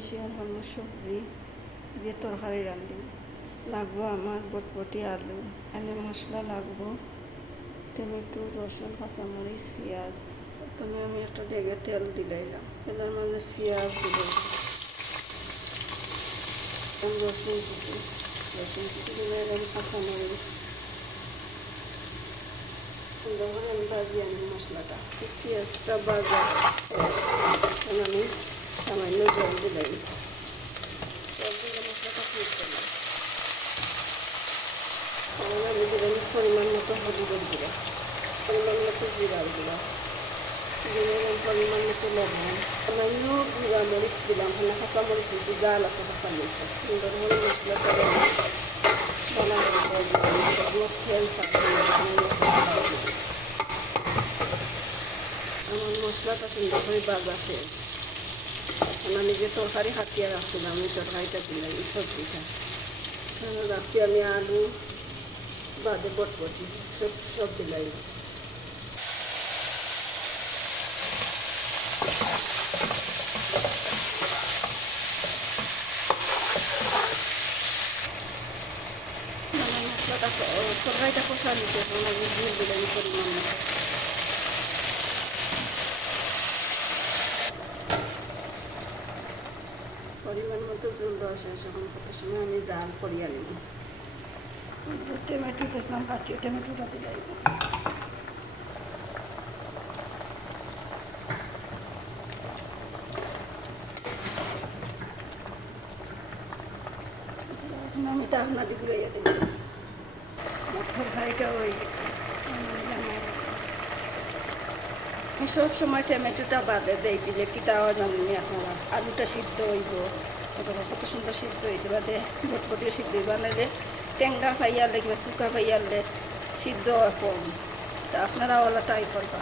বেশি আর অন্য সবজি দিয়ে তরকারি রাঁধি। লাগবো আমার বটবটি, আলু, এনে মশলা লাগবো টমেটো, রসুন, কাঁচামরিচ, পেঁয়াজ। প্রথমে আমি একটা ডেগে তেল দিলাইলাম, তেলের মাঝে পেঁয়াজ দিলাম, রসুন কুচি দিলাম, কাঁচামরিচ। সুন্দর করে আমি ভাজিয়ে আনি মশলাটা। পেঁয়াজটা ভাজা আমি সামান্য জল দিলাম, জল দিলে মশলাটা ফুট করলাম। আমি দিলাম পরিমাণ মতো হলুদের গুঁড়া, পরিমাণ মতো জিরার গুঁড়া, দিলাম পরিমাণ মতো লবণ, সামান্য গুঁড়া মরিচ দিলাম, মানে কাঁচা মরিচ দিচ্ছি, জাল আছে কাঁচা মরিচটা। সুন্দর করে মশলাটা বানানো তেল আমার মশলাটা সুন্দর করে বাজা শেষ। আমি যে তরকারি হাতিয়ে রাখছিলাম ওই তরকারিটা দিলাম, এই সবজিটা রাখছি আমি, আলু বাদে বটবটি সব দিলাই। মশলাটা তরকারিটা কষা নিতে আমি দিয়ে দিলাম পরিমাণ মতো। পরিমাণ মতো জল দেওয়া শেষ। এখন কত সময় আমি জাল করিয়া নেব। টমেটো দিয়েছিলাম কাটিয়ে, টমেটোটা দিলাই। এখন আমি ডাকনা দিয়ে ঘুরাইয়া দেব। তরকারিটা হয়ে গেছে। আমি সব সময় টমেটোটা বাদে দেই, দিলে কিটাও জানি আপনারা। আলুটা সিদ্ধ হইব, কত সুন্দর সিদ্ধ হয়েছে, বাদে বটবটিও সিদ্ধ হইব। বানালে টেঙ্গা পাইয়ালে কিংবা শুকা পাইয়ালে সিদ্ধ কম, তা আপনারা ওলা ট্রাই করবা।